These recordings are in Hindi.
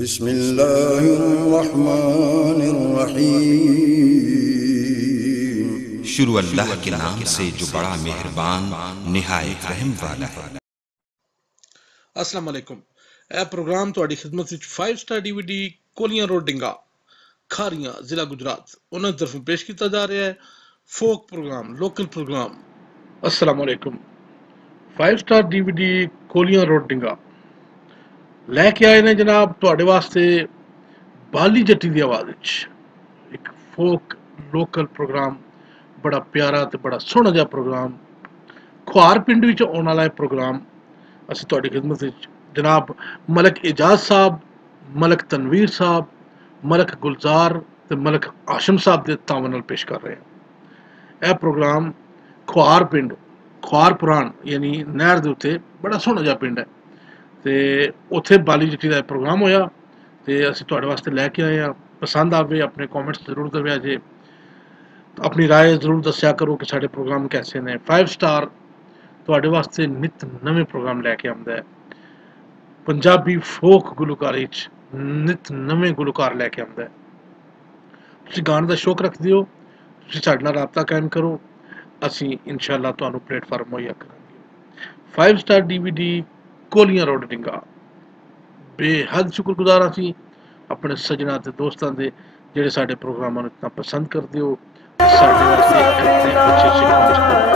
बिस्मिल्लाहिर्रहमानिर्रहीम। शुरू अल्लाह के नाम से जो बड़ा मेहरबान निहायत रहम वाला है। अस्सलाम वालेकुम। ਇਹ ਪ੍ਰੋਗਰਾਮ ਤੁਹਾਡੀ ਖਿਦਮਤ ਵਿੱਚ 5 ਸਟਾਰ DVD ਕੋਲੀਆਂ ਰੋਡ ਡਿੰਗਾ ਖਾਰੀਆਂ ਜ਼ਿਲ੍ਹਾ ਗੁਜਰਾਤ ਉਹਨਾਂ ਦੀ ਤਰਫੋਂ ਪੇਸ਼ ਕੀਤਾ ਜਾ ਰਿਹਾ ਹੈ ਫੋਕ ਪ੍ਰੋਗਰਾਮ ਲੋਕਲ ਪ੍ਰੋਗਰਾਮ। अस्सलाम वालेकुम। 5 ਸਟਾਰ DVD ਕੋਲੀਆਂ ਰੋਡ ਡਿੰਗਾ ਲੈ ਕੇ ਆਏ ਨੇ ਜਨਾਬ ਤੁਹਾਡੇ ਵਾਸਤੇ ਬਾਲੀ ਜੱਟੀ ਦੀ ਆਵਾਜ਼ ਵਿੱਚ ਇੱਕ ਫੋਕ ਲੋਕਲ ਪ੍ਰੋਗਰਾਮ, ਬੜਾ ਪਿਆਰਾ ਤੇ ਬੜਾ ਸੋਹਣਾ ਜਿਹਾ ਪ੍ਰੋਗਰਾਮ, ਖੁਆਰ ਪਿੰਡ ਵਿੱਚ ਆਉਣ ਵਾਲਾ ਇਹ ਪ੍ਰੋਗਰਾਮ। ਅਸੀਂ ਤੁਹਾਡੀ ਖਿਦਮਤ ਵਿੱਚ जनाब मलक एजाज साहब, मलक तनवीर साहब, मलक गुलजार ते मलक आशम साहब के तावन नाल पेश कर रहे हैं। यह प्रोग्राम खुआर पिंड, खुआर पुरान यानी नहर के उत्ते बड़ा सोहना जिहा पिंड है ते उत्थे बाली जट्टी का प्रोग्राम होया ते असीं तुहाडे वास्ते लैके आए हैं। पसंद आवे अपने कॉमेंट्स जरूर दस्सिया जे, अपनी राय जरूर दस्सिया करो कि साडे प्रोग्राम कैसे ने। 5 स्टार तुहाडे वास्ते नित नवे प्रोग्राम लैके आउंदा है। पंजाबी फोक गुलकारी नित नवे गुलकार लैके आंदा है। तुसीं गाने का शौक रखते हो, तुसीं साडे नाल राबता कायम करो, असीं इंशाअल्लाह तुहानूं प्लेटफार्म मुहैया करांगे। 5 स्टार DVD कोलियां रोड डिंगा बेहद शुक्रगुजार असीं अपने सजना ते दोस्तां दे जिहड़े साडे प्रोग्रामां नूं इतना पसंद करदे हो, साडे वास्ते इतने अच्छे कमेंट्स करदे हो।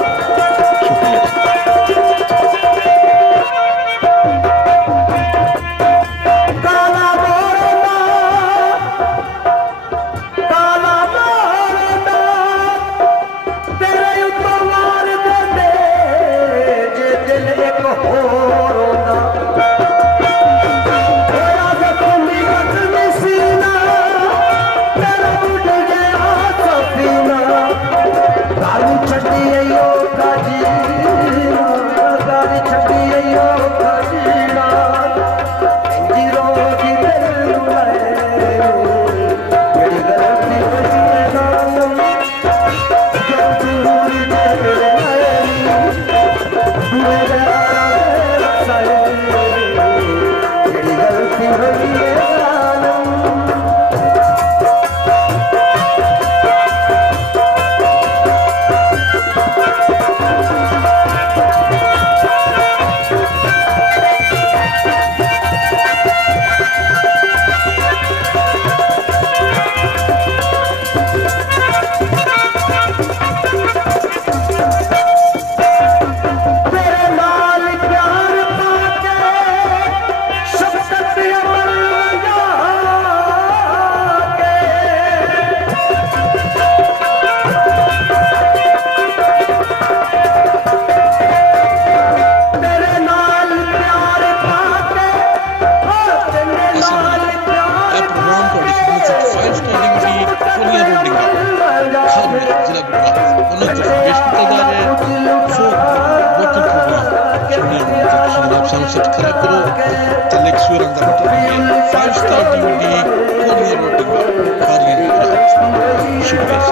शुक्रिया।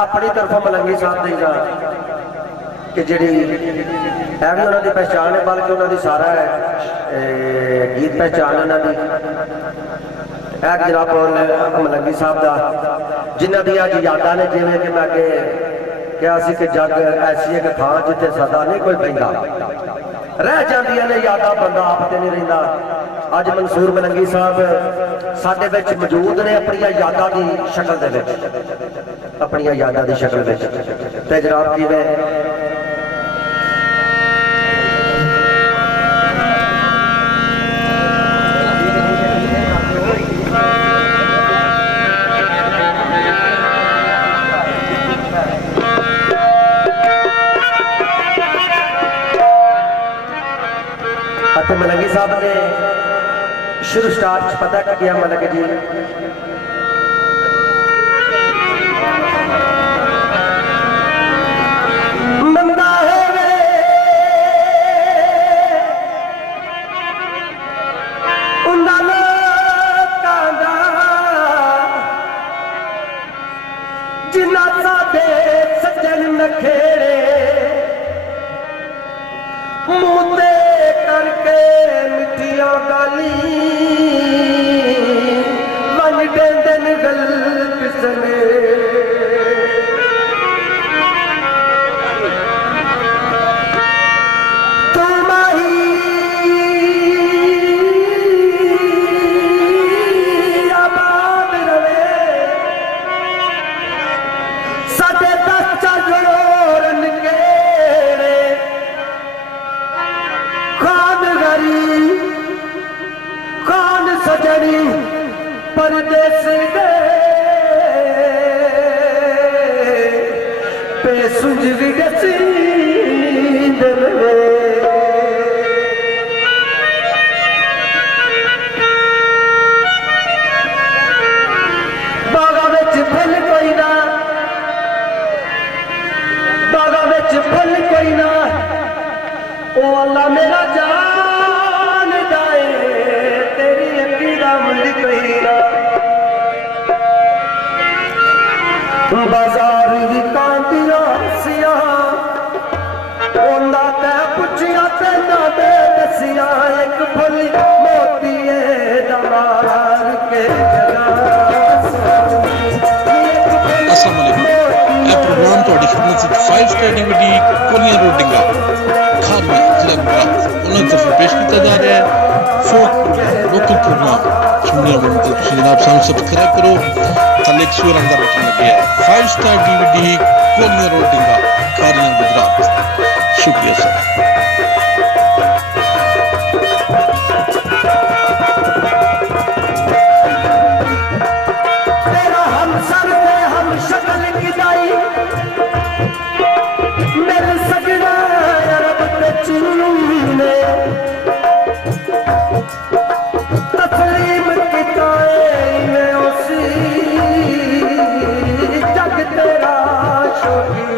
अपनी तरफों मलंगी साहब देगा कि जी है भी उन्होंने पहचान है, बल्कि उन्होंने सारा गीत पहचान उन्होंने जनाब मलंगी साहब का जिन्हों दी अज यादा ने, जिमें कि मैं क्या सी कि जग ऐसी एक थां जिथे सदा नहीं कोई पैंदा रह जांदियां ने यादा, बंदा आप ते नहीं रहिंदा। अज मंसूर मलंगी साहब साडे विच मौजूद ने अपनी यादा की शक्ल दे विच, अपनी यादा की शक्ल में। तो जनाब की मलंगी साहब ने शुरू स्टार्ट पता किया मलंग जी परदेस गए पे सुंजरी गसी बागा विच फल कोई ना, बागा विच फल कोई ना, ओ अल्लाह मेरा जान जाए तेरी अकीदा मुंड कोई ना। बाजार दी कांटियां सिया ओंदा ते पुछिया ते ना दे दसिया एक फली मोती दमार के अस्सलाम वालेकुम। यह प्रोग्राम ਤੁਹਾਡੀ ਖidmat ਵਿੱਚ 5 ਸਟਾਰ DVD ਕੋਲੀਆਂ ਰੋਡ ਡਿੰਗਾ ਖਾਰੀਆਂ ਜ਼ਿਲ੍ਹਾ ਗੁਜਰਾਤ ਉਹਨਾਂ ਤਰਫੋਂ ਪੇਸ਼ ਕੀਤਾ ਜਾ ਰਿਹਾ ਹੈ ਫੋਕ ਲੋਕਲ ਪ੍ਰੋਗਰਾਮ ਸੁਣਨੇ ਵਾਲੇ ਤੇ ਤੁਸੀਂ ਜਨਾਬ ਸਾਨੂੰ ਸਬਸਕ੍ਰਾਈਬ ਕਰੋ। ਥੱਲੇ ਇੱਕ ਸੂਰ ਅੰਦਰ ਬਟਨ ਲੱਗਿਆ ਹੈ 5 ਸਟਾਰ DVD ਕੋਲੀਆਂ ਰੋਡ ਡਿੰਗਾ ਖਾਰੀਆਂ ਗੁਜਰਾਤ। शुक्रिया सर। तेरा हम सर पे हम शक्ल गिदाई मेरे सजना रब पे चूने तस्लीम किताए में उसी जग तेरा शोकी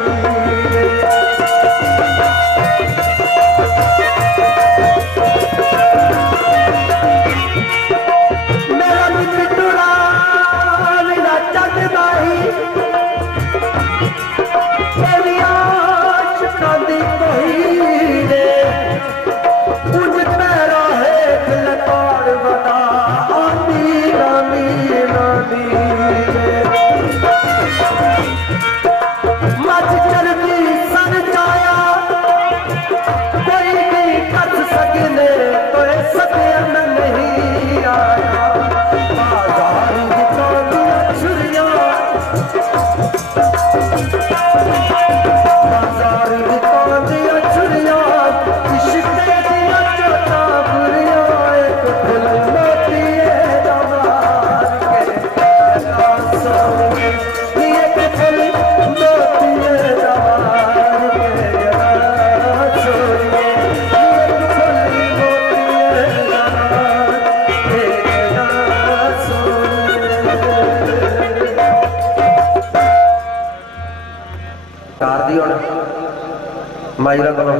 मायरा करो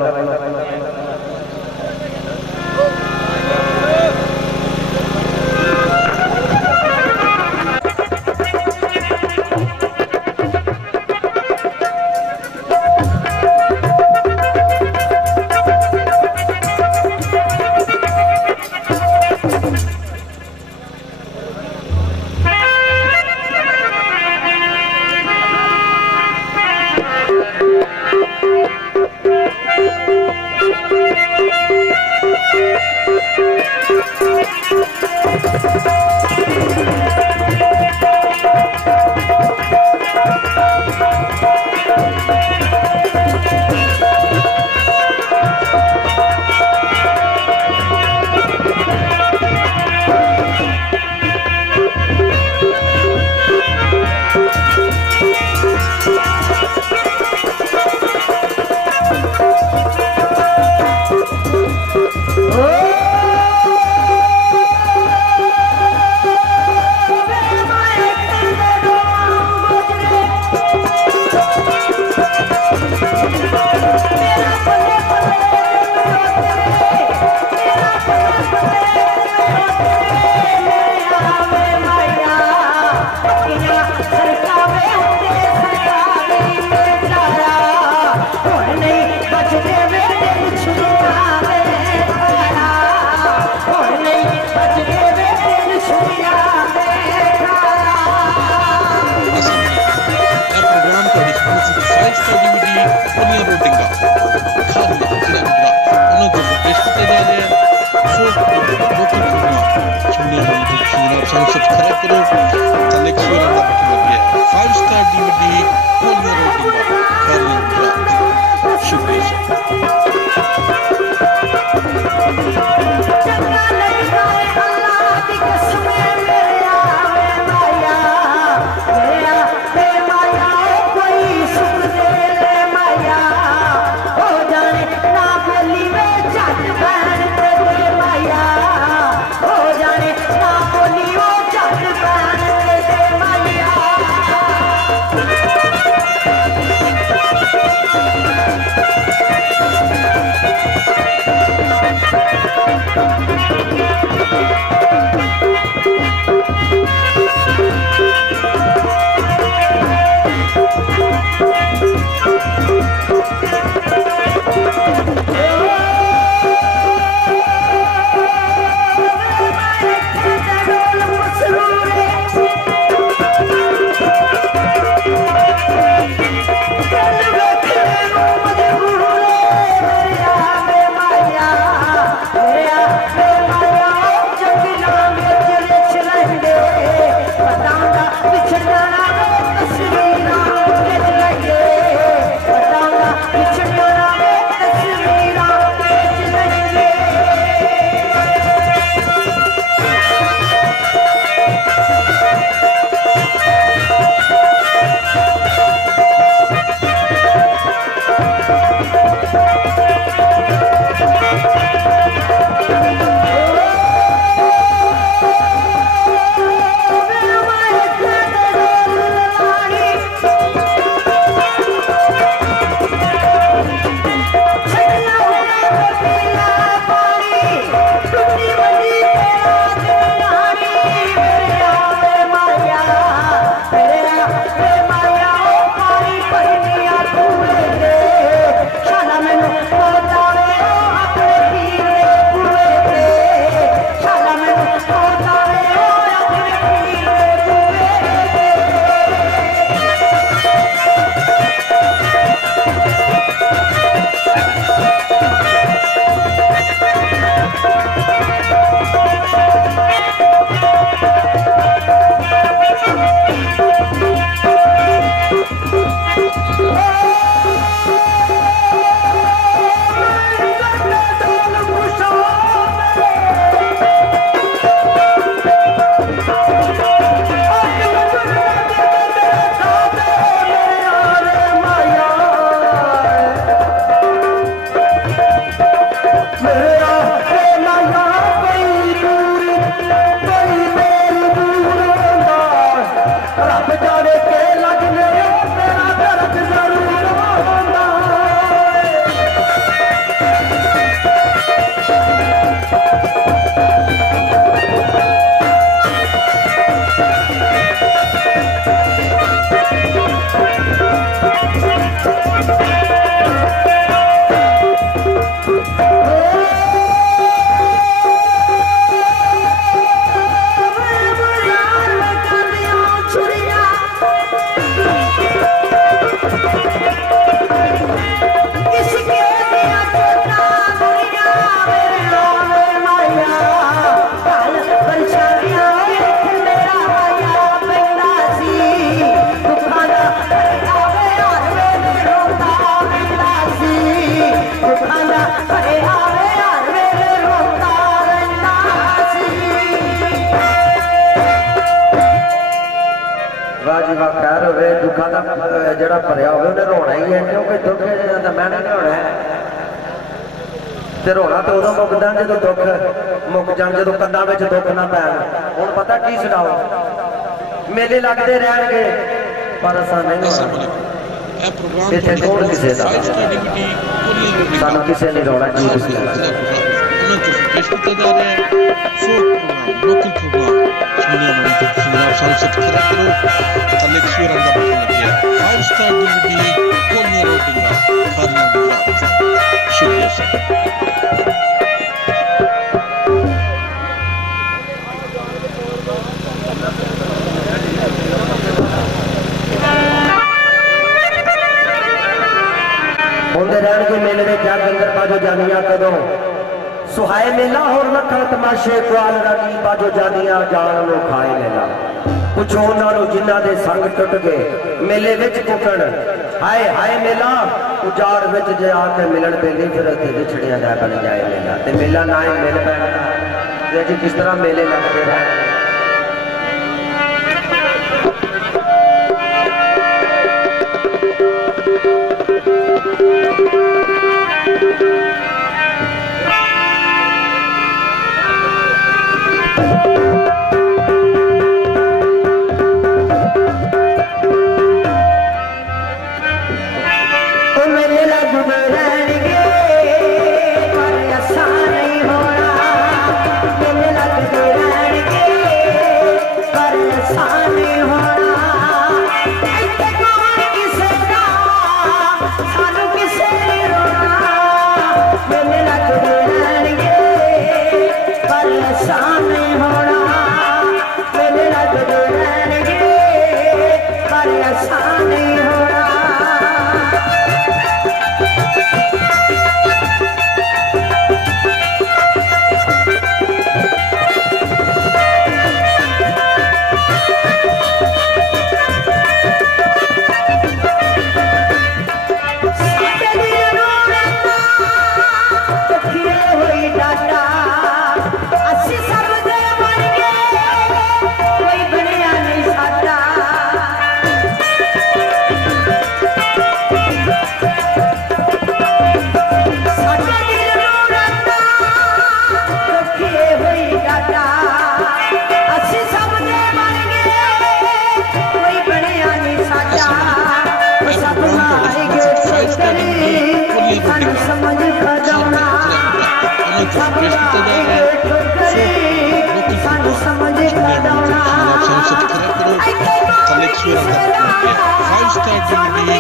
का खैर होवे दुखा का जड़ा भरिया होवे उन्हें रोना ही है क्योंकि दुख तो मैंने नहीं होना है ते रोना तो उदों मुकदा जो दुख मुक जान जो कंधां विच दुख ना पैण हुण पता की सुनाओ मेले लगते रहणगे पर असां नहीं होना इत्थे कौन किसे दा सानू किसे नहीं रोना जी पेश किया जा रहा है फोक प्रोग्राम लोकल प्रोग्राम सुनिए आप सब्सक्राइब करो कलेक्ट शेयर का बटन लगे 5 स्टार डीवीडी कोलियां रोटिंगा खारियां गुजरात शुक्रिया सर होंदे रहण के मेले में क्या गंगर बाजो जानिया कदों सुहाए मेला होर लखन तमाशे कुआल रगी बाजो जानिया जान लो खाए मेला पुछो उन्होंने जिन्हां दे संग टुट गए मेले विच कुकण हाय हाय मेला उजाड़ विच जे आके मिलन पेंदी फिर इत्थे विछड़िया जा बन जाए मेला ते मेला ना ही मिल पैंदा ते जी किस तरह मेले लगते रहे Sure, 5 star DVD,